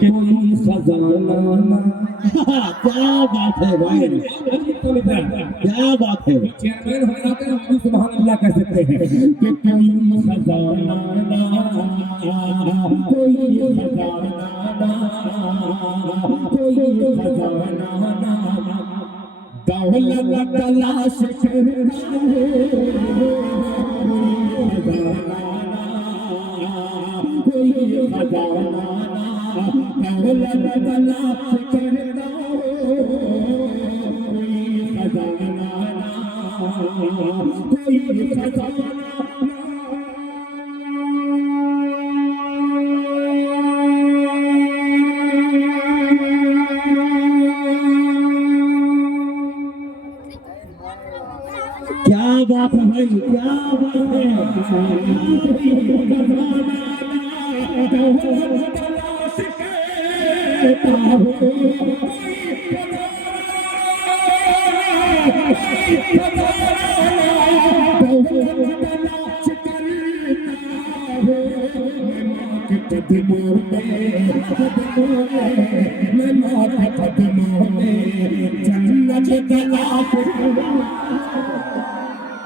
कोई खजाना ना। क्या बात है भाई, क्या बात है। चेयरमैन हो जाते हैं हम सुभान अल्लाह कह सकते हैं कि कोई खजाना ना, कोई खजाना ना, कोई खजाना ना, दौलत तलाश करता है, कोई खजाना ना, दौलत तलाश करता है, कोई खजाना ना, कोई खजाना क्या बात है भाई, क्या बात है।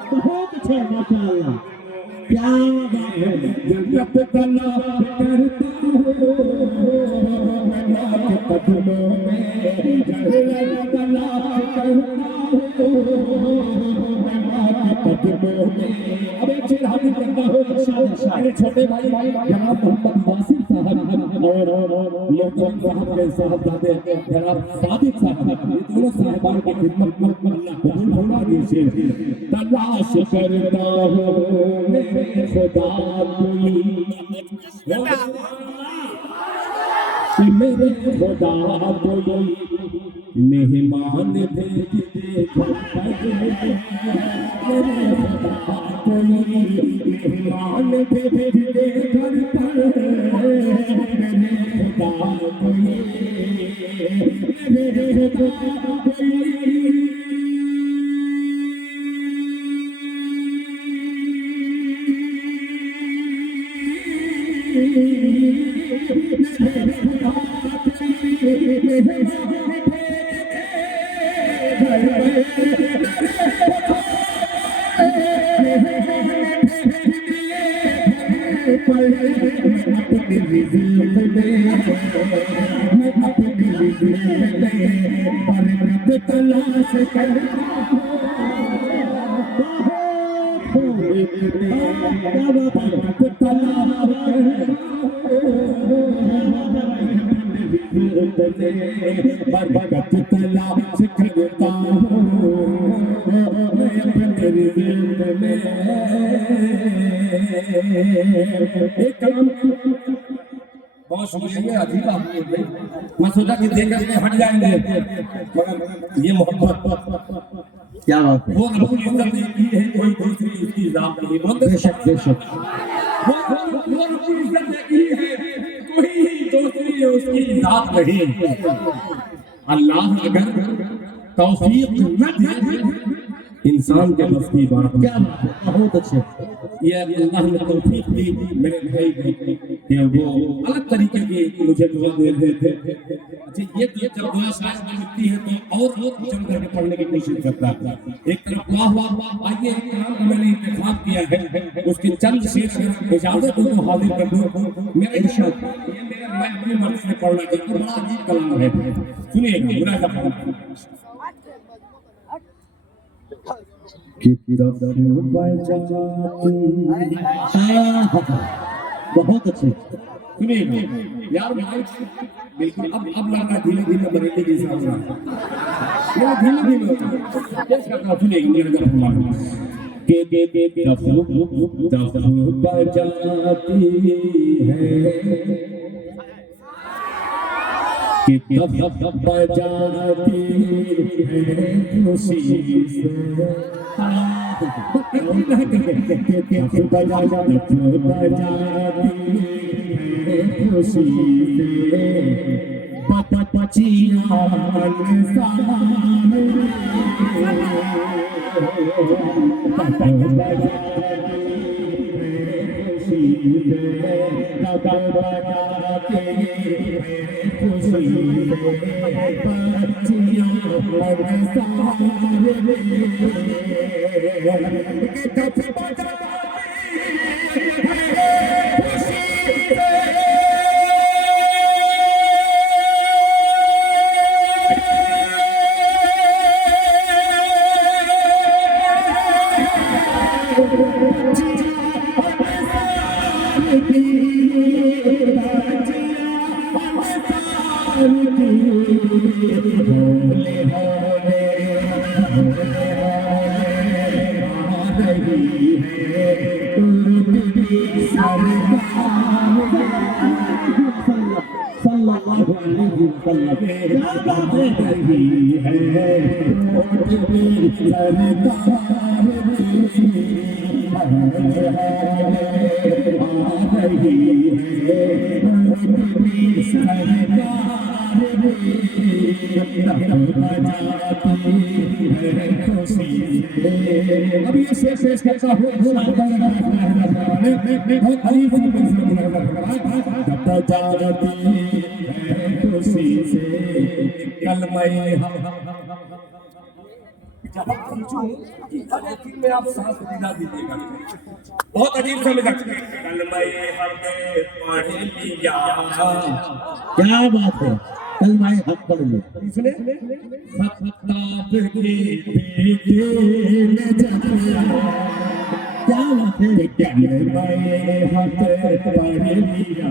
बहुत अच्छा माशाअल्लाह, क्या बात है। जन्नत तलाश करता हूँ मैं आपके कदमों में, जन्नत तलाश करता हूँ मैं आपके कदमों में। अब एक चीज हाजिर करता हूँ मेरे छोटे भाई जनाब मोहम्मद वासिफ साहब और मोहम्मद साहब के साहबजादे जनाब सादिक साहब, ये दोनों साहिबान की खिदमत में अल्लाह कबूल फरमा दीजिए। तलाश करता हूँ मेरे खुदा कोई, कि मेरे खुदा कोई मेहमान भेज दे घर पर, मेरे खुदा कोई मेहमान भेज दे घर पर, मेरे खुदा कोई, मेरे खुदा कोई। तलाश बरकत तलाश करता हूँ मैं अपने रिज़्क़ में। एक काम बहुत शुक्रिया, अजीब बात है। मैं सोचा कि देख के हट जाएंगे, मगर ये मोहब्बत क्या बात है। वो रब्बुल इज्जत ने की है, कोई दूसरी उसकी जात नहीं। बेशक बेशक वो रब्बुल इज्जत ने की है, कोई दूसरी उसकी जात नहीं। अल्लाह अगर तौफीक न दे इंसान के बस की बात, क्या बहुत अच्छे। ये अल्लाह ने तौफीक दी मेरे भाई कि वो अलग तरीके की मुझे दुआ दे रहे थे। अच्छा, ये जब दुआ शायद मिलती है तो और चल करके पढ़ने की कोशिश करता है। एक तरफ वाह वाह वाह, आइए एक कलाम का मैंने इंतखाब किया है, उसके चंद शेर अगर इजाजत हो तो हाजिर कर दूं। मेरे इरशाद ये मेरा मैं अपनी मर्जी से पढ़ना चाहता हूं, बड़ा अजीब कलाम है, सुनिएगा बुरा सा पढ़ना। बहुत अच्छे, सुनिए यार बिल्कुल। अब लड़का धीरे धीरे बरेली के हिसाब से धीरे धीरे सुनिए के बजाती है, कि तब बजाती है खुशी से, बजाती है खुशी से, बजाते खुशी बच्चियां अब ये शेष करता हूँ खुशी से कल में आप सांस बिना दीजिएगा बहुत अजीब सा मिजाज कल मैं पढ़ लिया क्या बात है कल मैं हक पढ़ लिया इसने खताब के बेटे में जब क्या बात है कल मैं हक पढ़ लिया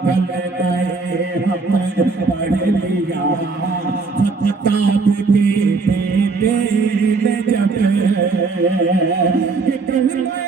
कल मैं हक पढ़ लिया खताब के बेटे में जब कल मैं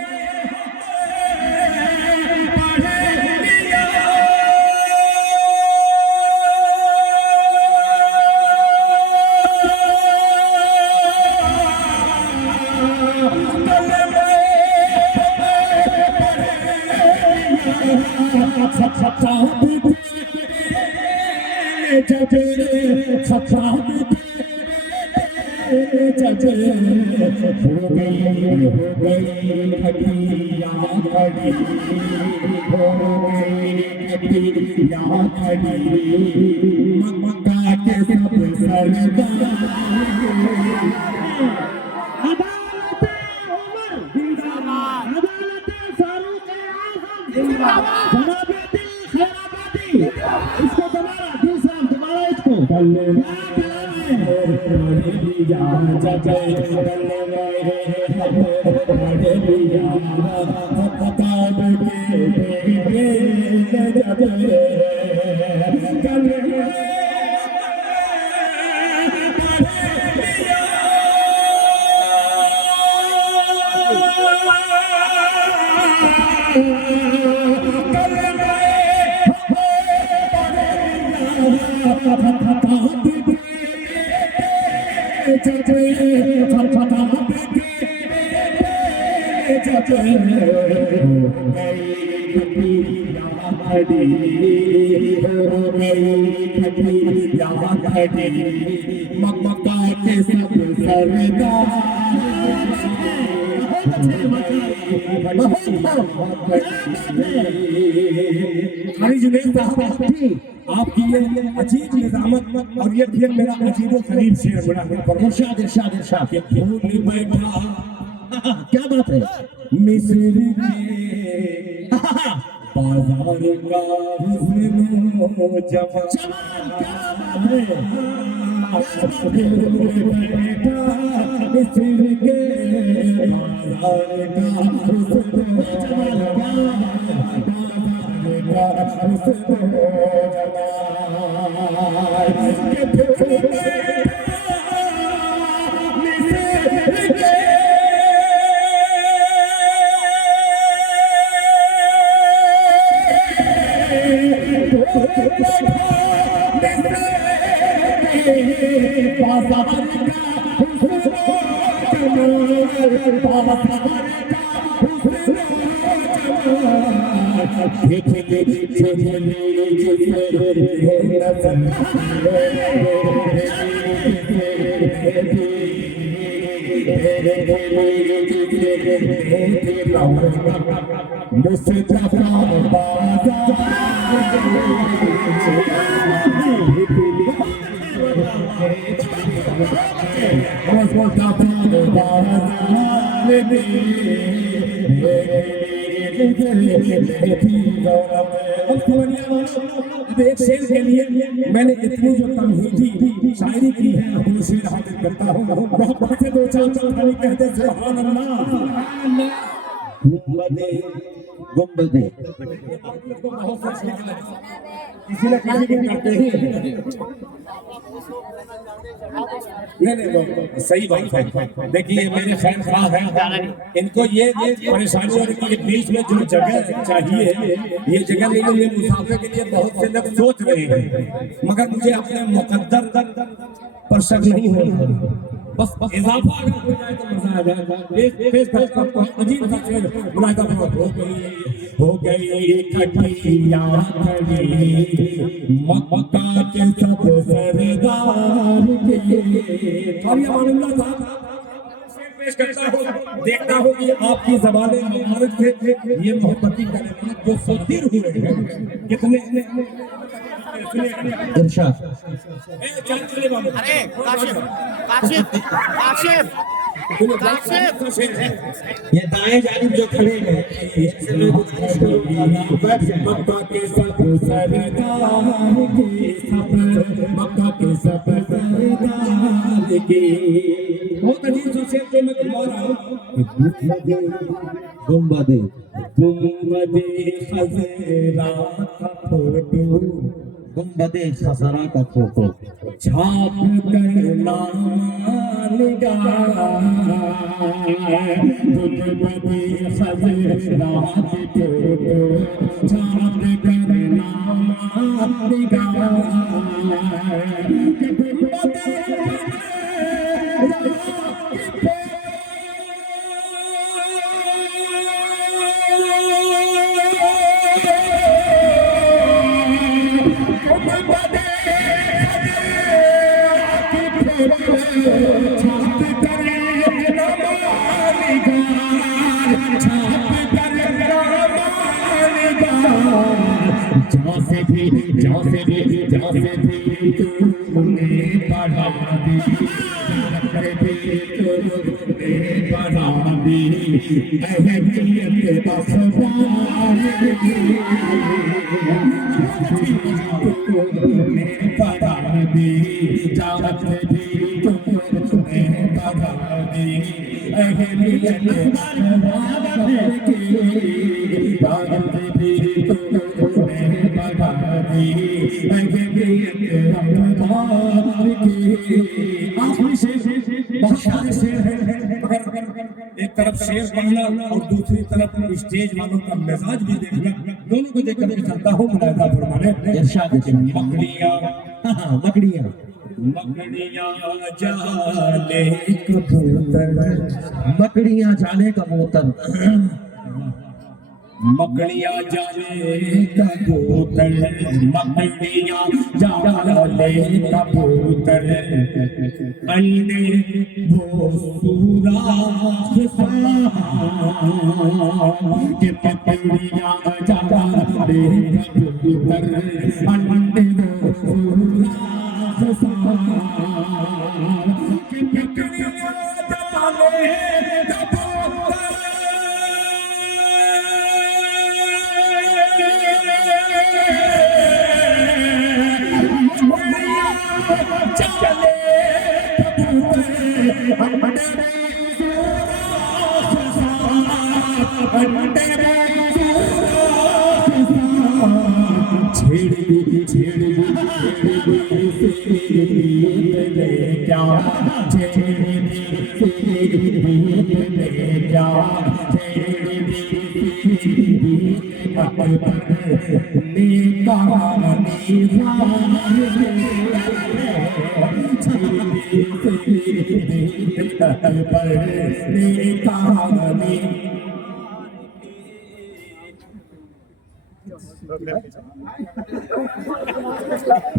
इसको दोबारा दूसरा दोबारा इसको आपकी ये अजीब निजामत और ये फिर मेरा अजीब गरीब शेर बना इरशाद इरशाद इरशाद भूल बैठा क्या बात है मिस्र के बाजार का हुस्न जमा बैठा मिस्र के बाजार का हुस्न अब एक शेर के लिए मैंने इतनी जो तमहीदी शायरी की है अपने शेर हाजिर करता हूँ। बहुत से दो चार खाली कहते सुभान अल्लाह। गुम्बदे किसी न किसी दिन करते ही नहीं सही बात है। देखिए मेरे खैर खां है, इनको ये परेशानी और इनके बीच में जो जगह चाहिए, ये जगह लेने लिए मुसाफिर के लिए बहुत से लोग सोच रहे हैं, मगर मुझे अपने मुकद्दर पर शक नहीं हो रहा। बस इजाफा अगर हो जाए तो मजा आ जाएगा। अजीब सा शेर मुलाहिजा हो गई खटिया मक्का के सब सरदार के। और ये मालूम था पेश करता हूँ, देखता हूँ कि आपकी जबाने मुबारक से ये मोहब्बती कलमात जो सदीर हुए हैं कितने इरशाद। अरे काशिफ काशिफ काशिफ काशिफ ये दाएं जानिब जो खड़े हैं मक्का के सब सरदार के सफर, मक्का के सब सरदार के। बहुत अजीब सा शेर जो मैं घुमा रहा हूँ। गुम्बदे गुम्बदे खज़रा का फोटो, गुम्बदे खसरा का फोटो छाप कर नाम निगारा, गुम्बदे खज़रा की फोटो छाप कर नाम निगारा। तूने पढ़ा दी पढ़ा दी अहमियत अखबार की, तूने पढ़ा दी जात भी तूने पढ़ा दी अहमियत अखबार की, जात भी तूने पढ़ा दी अहमियत अखबार की। आखिरी शेर बहुत सारे शेर हैं, मगर एक तरफ शेर पढ़ना और दूसरी तरफ स्टेज वालों का मिजाज भी देखना, दोनों को देख कर चलता हूँ। मुलाहिजा फरमाने इरशाद। मकड़ियाँ मकड़ियाँ मकड़ियाँ जाले कबूतर, मकड़ियाँ जाले कबूतर, मकड़ियाँ जाले कबूतर, मकड़ियाँ जाले कबूतर, अंडे वो सुराख के मकड़ियाँ जाले कबूतर, अंडे वो सुराख के मकड़ियाँ जाले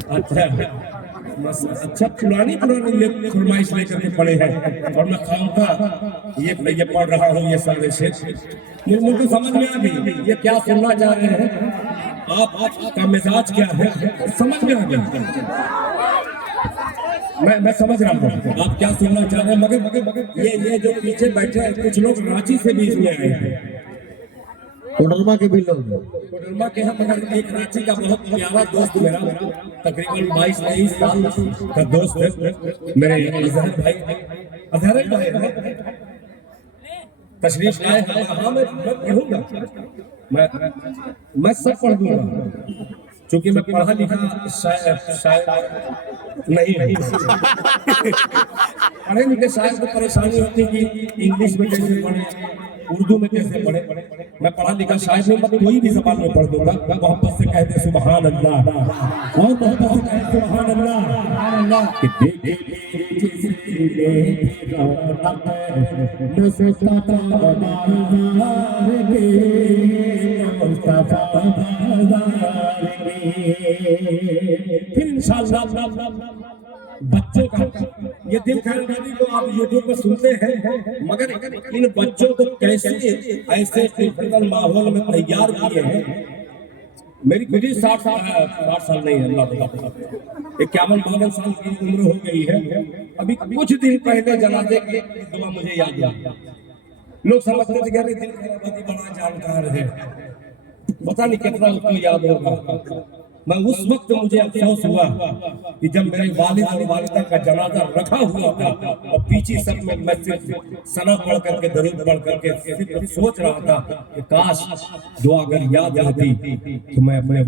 अच्छा अच्छा पुरानी फरमाइश लेकर के पड़े हैं और मैं खामखा ये पढ़ रहा हूँ ये सारे शेर मुझे समझ में आ गई ये क्या सुनना चाह रहे हैं आपका मिजाज क्या है समझ में आ गया मैं समझ रहा हूँ आप क्या सुनना चाह रहे हैं मगर ये जो पीछे बैठे हैं कुछ लोग रांची से भी इसमें आए हैं कोडरमा के भी लोग कोडरमा के हैं मगर एक रांची का बहुत प्यारा दोस्त मेरा तकरीबन 22-23 साल का दोस्त है मेरे अजहर भाई तशरीफ लाए हाँ मैं पढ़ूंगा मैं सब पढ़ दूंगा क्योंकि मैं पढ़ा लिखा शायद नहीं पढ़े लिखे शायद तो परेशानी होती कि इंग्लिश में कैसे पढ़े उर्दू में कैसे पढ़े मैं पढ़ा लिखा शायद नहीं मैं कोई भी जबान में पढ़ दूंगा मोहब्बत से कह दे सुभान अल्लाह और मोहब्बत से कह सुभान अल्लाह फिर इंशाअल्लाह बच्चों का ये दिल खैर गाड़ी को आप यूट्यूब पर सुनते हैं मगर इन बच्चों को कैसे ऐसे फिजिकल माहौल में तैयार किए हैं मेरी खुद ही 60 साल नहीं है अल्लाह 51-52 साल की उम्र हो गई है अभी कुछ दिन पहले जनाजे की दुआ मुझे याद आ लोग समझते थे कि दिल खैर बड़ा जानकार है पता नहीं कितना उसको याद होगा मैं उस वक्त मुझे अफसोस हुआ कि जब मेरे वालिद और वालिदा का जनाजा रखा हुआ था और पीछे सब में मैं सिर्फ सना पढ़ करके दरूद पढ़ करके सिर्फ सोच रहा था कि काश दुआ अगर याद रहती तो मैं अपने